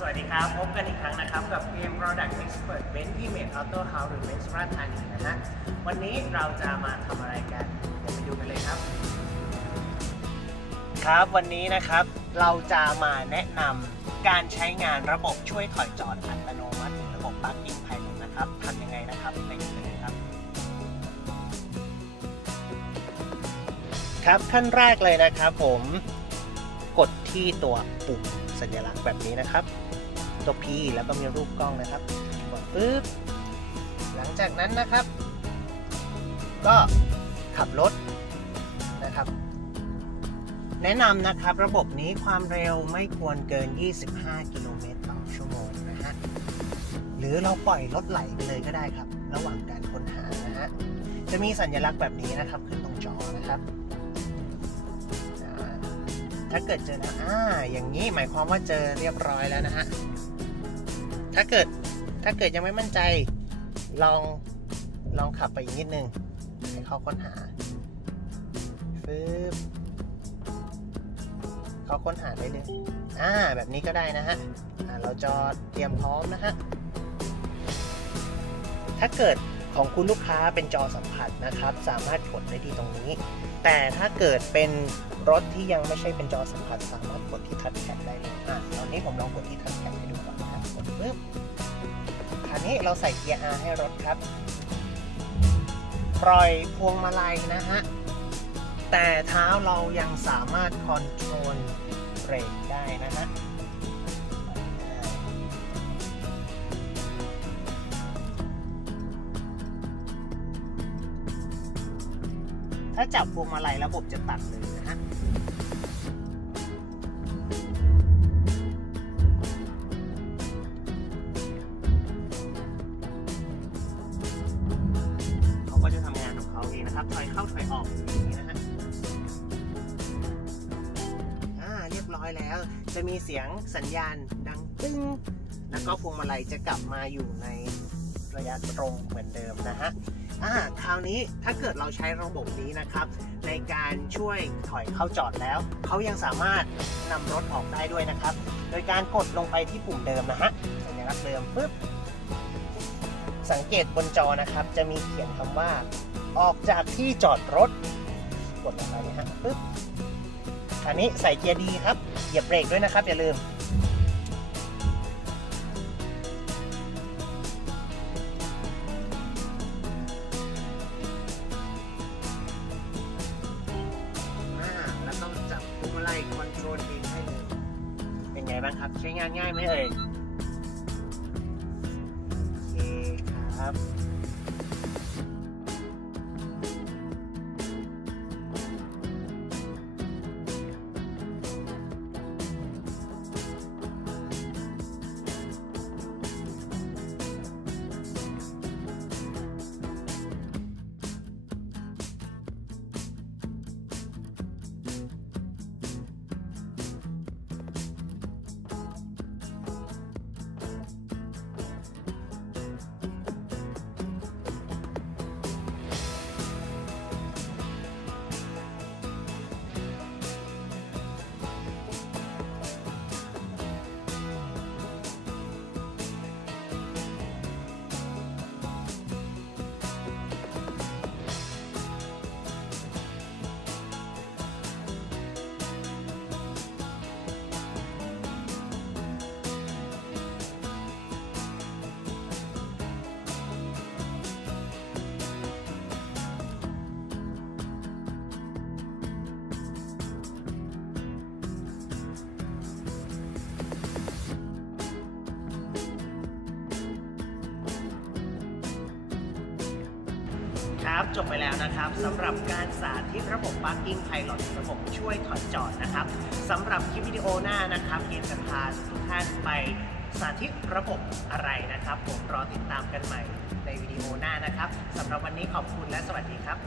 สวัสดีครับ พบกันอีกครั้งนะครับ กับเกม Product Expert เบนซ์ที่เมดออโต้เฮาส์หรือเบนซ์สุราษฎร์ธานีนะฮะวันนี้เราจะมาทำอะไรกัน เดี๋ยวไปดูกันเลยครับ ครับวันนี้นะครับเราจะมาแนะนำการใช้งานระบบช่วยถอยจอดอัตโนมัติหรือระบบ Parking Pilot นะครับทำยังไงนะครับไปดูกันเลยครับ ครับขั้นแรกเลยนะครับผมกดที่ตัวปุ่มสัญลักษณ์แบบนี้นะครับ ตัว P แล้วก็มีรูปกล้องนะครับกดปึ๊บหลังจากนั้นนะครับ ก็ขับรถนะครับ แนะนำนะครับระบบนี้ความเร็วไม่ควรเกิน 25 กิโลเมตรต่อชั่วโมงนะฮะหรือเราปล่อยรถไหลไปเลยก็ได้ครับ ระหว่างการค้นหานะฮะจะมีสัญลักษณ์แบบนี้นะครับ ขึ้นตรงจอนะครับ ถ้าเกิดเจอนะอ่าอย่างนี้หมายความว่าเจอเรียบร้อยแล้วนะฮะถ้าเกิดถ้าเกิดยังไม่มั่นใจลองลองขับไปอีกนิดนึงให้เขาค้นหาปึ๊บเขาค้นหาได้เลยอ่าแบบนี้ก็ได้นะฮะอ่าเราจอดเตรียมพร้อมนะฮะถ้าเกิด ของคุณลูกค้าเป็นจอสัมผัสนะครับ สามารถกดได้ที่ตรงนี้ แต่ถ้าเกิดเป็นรถที่ยังไม่ใช่เป็นจอสัมผัส สามารถกดที่ทัชแพดได้เลยอ่าตอนนี้ผมลองกดที่ทัชแพดให้ดูก่อนนะครับกดปึ๊บคราวนี้เราใส่เกียร์ R ให้รถครับ ปล่อยพวงมาลัยนะฮะแต่เท้าเรายังสามารถคอนโทรลเบรกได้นะฮะ ถ้าจับพวงมาลัยระบบจะตัดเลยนะฮะเขาก็จะทำงานของเขาเองนะครับถอยเข้าถอยออกอย่างนี้นะฮะอ่าเรียบร้อยแล้ว จะมีเสียงสัญญาณดังตึ้งแล้วก็พวงมาลัยจะกลับมาอยู่ใน ระยะตรงเหมือนเดิมนะฮะอ่าคราวนี้ถ้าเกิดเราใช้ระบบนี้นะครับ ในการช่วยถอยเข้าจอดแล้ว เขายังสามารถนำรถออกได้ด้วยนะครับ โดยการกดลงไปที่ปุ่มเดิมนะฮะสัญลักษณ์เดิมปึ๊บสังเกตบนจอนะครับ จะมีเขียนคำว่า ออกจากที่จอดรถ กดลงไปนะฮะปึ๊บคราวนี้ใส่เกียร์ดีครับเหยียบเบรกด้วยนะครับอย่าลืม บ้างครับ ใช้งานง่ายไหมเอ่ย โอเคครับ จบไปแล้วนะครับสำหรับการสาธิตระบบ Parking Pilot ระบบช่วยถอดจอดนะครับสำหรับคลิปวิดีโอหน้านะครับเกมจะพาทุกท่านไปสาธิตระบบอะไรนะครับ ผมรอติดตามกันใหม่ในวิดีโอหน้านะครับสำหรับวันนี้ขอบคุณและสวัสดีครับ